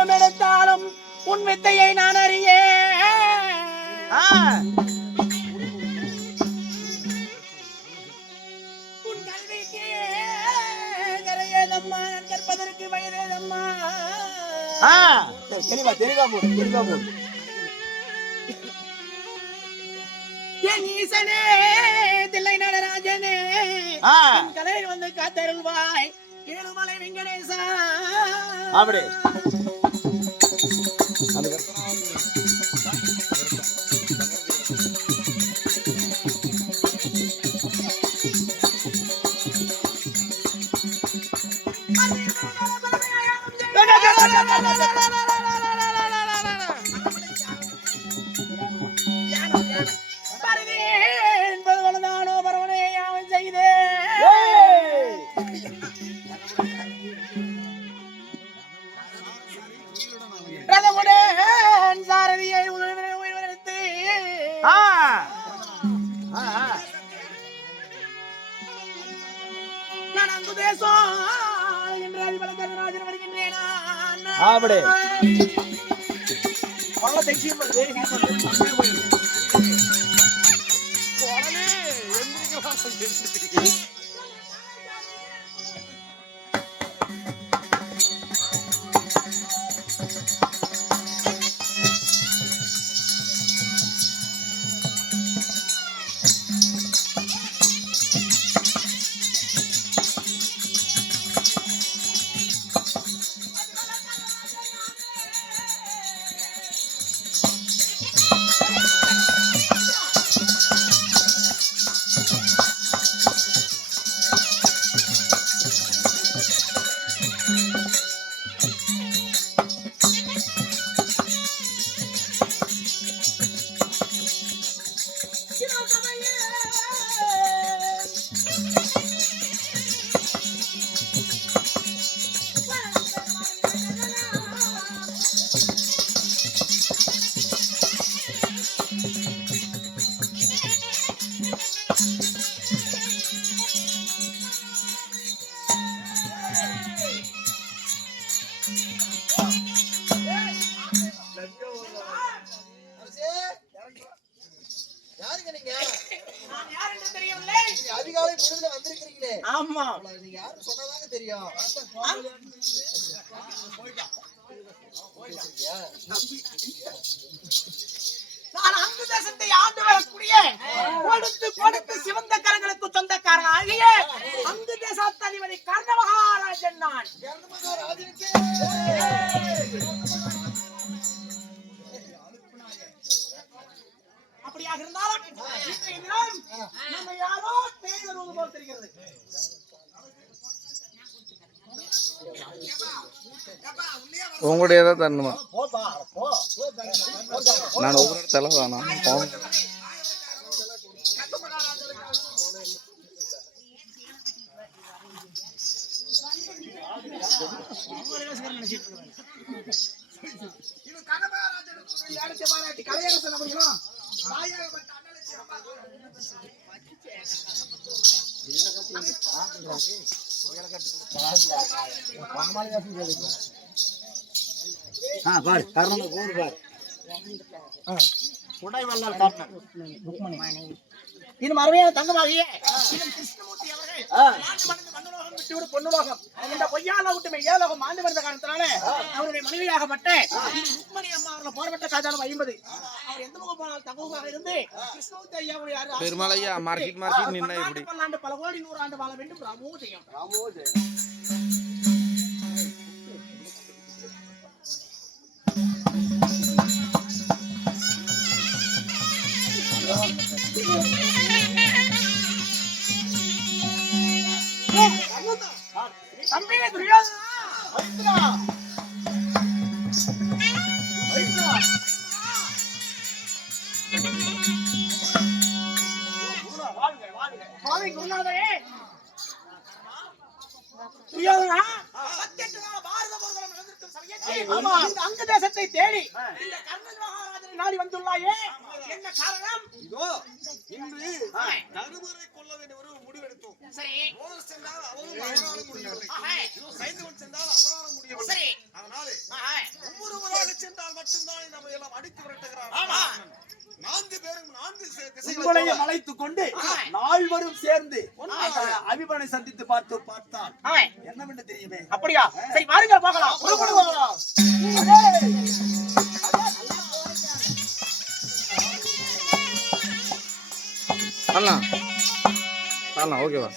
உருவம் எடுத்தாலும் உன் வித்தையை நான் அறியேன். உன் கல்விக்கு கரையேதம்மா, நான் கற்பதற்கு வயதேதம்மா. தெளிவா தெளிவா போடு, தெளிவா போடு. என் ஈசனே தில்லை நடராஜனே, கலையில் வந்து காத்தருள்வாய் ஏழுமலை வெங்கடேசா. அப்படி சாரதியை உயிர்த்து நான் அங்கு தேசம் என்று அதிபலராஜன் வருகின்றேன். அதிகாலை பொழுதுல வந்திருக்கிறீங்களே? ஆமா, நீங்க யாரும் சொன்னதாங்க தெரியும். நான் அங்கு தேசத்தை ஆண்டு வரக்கூடிய கொடுத்து கொடுத்து சிவந்த கரங்களுக்கு சொந்தக்காரன் ஆகிய அங்கு தேசத்து அதிபதி கர்ண மகாராஜன் நான். அப்படியாக இருந்தாலும் இன்றைய தினம் நம்ம யாரோ பேசுவது போல் தெரிகிறது. உங்களுடையதான் தரணுமா? நான் ஒவ்வொரு தலை தானா பாரு கர்ணன் போடு பாரு. உடைவல்லால் கர்ணன் இன்னும் அருமையான தங்கமாகிய கிருஷ்ணமூர்த்தி அவர்கள் நாட்டு மணந்து மண்ணுலோகம் விட்டு பொண்ணுலோகம் இந்த பொய்யால விட்டு மெய்யாலோகம் ஆண்டு வந்த காரணத்தினால அவருடைய மனைவியாகப்பட்ட ருக்மணி அம்மா அவர்கள் போர்பட்ட காஜாலம் 50 அவர் எந்த முகம் போனால் தங்கமாக இருந்து கிருஷ்ணமூர்த்தி ஐயாவுடைய பெருமாளையா மார்க்கெட் நின்னா இப்படி பல கோடி 100 ஆண்டு வாழ வேண்டும். ராமோ ஜெயம். தம்பி துரியோதனா குருநாதரே துரியோதனா பாரத போர்க்களம் நடந்திருக்கும் சமயத்தில் இந்த அங்க தேசத்தை தேடி இந்த கர்ண மகாராஜனை நாடி வந்துள்ளாயே, என்ன காரணம்? இதோ இன்று நடுமுறை கொள்ள வேண்டிய ஒரு முடிவெடுத்தோம். சரி, ஓர் சென்றால் அவரும் அவரால் முடியவில்லை. இதோ சைந்தவன் சென்றால் அவரால் முடியவில்லை. சரி, அதனால சென்றால் மட்டும்தான் நம்ம எல்லாம் அடித்து விரட்டுகிறார். நான்கு பேரும் நான்கு திசைகளை உங்களையும் அழைத்துக் கொண்டு நால்வரும் சேர்ந்து அபிமனை சந்தித்து பார்த்தால் என்னவென்று தெரியுமே. அப்படியா? சரி வாருங்கள் போகலாம். அண்ணா ஓகேவா?